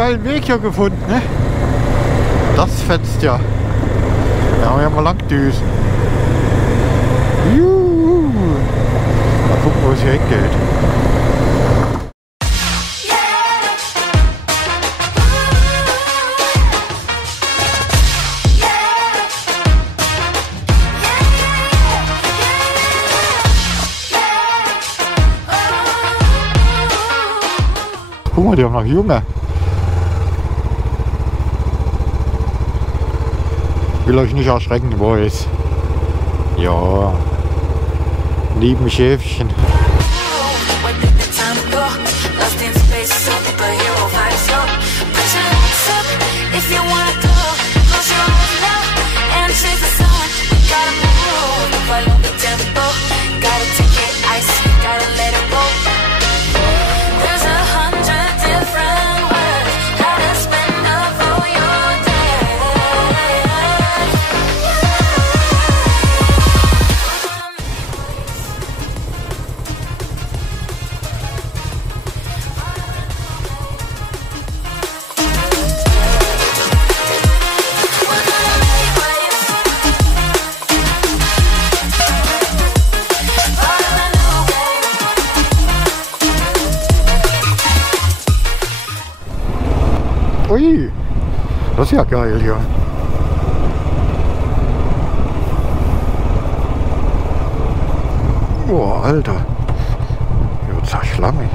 geilen Weg hier gefunden, ne? Das fetzt ja. Ja, wir haben mal lang düsen. Juhu. Mal gucken, wo es hier hingeht. Guck mal, die haben noch Junge. Will euch nicht erschrecken, Boys. Ja. Lieben Schäfchen. Ui, das ist ja geil hier. Boah, Alter. Hier wird's ja schlammig.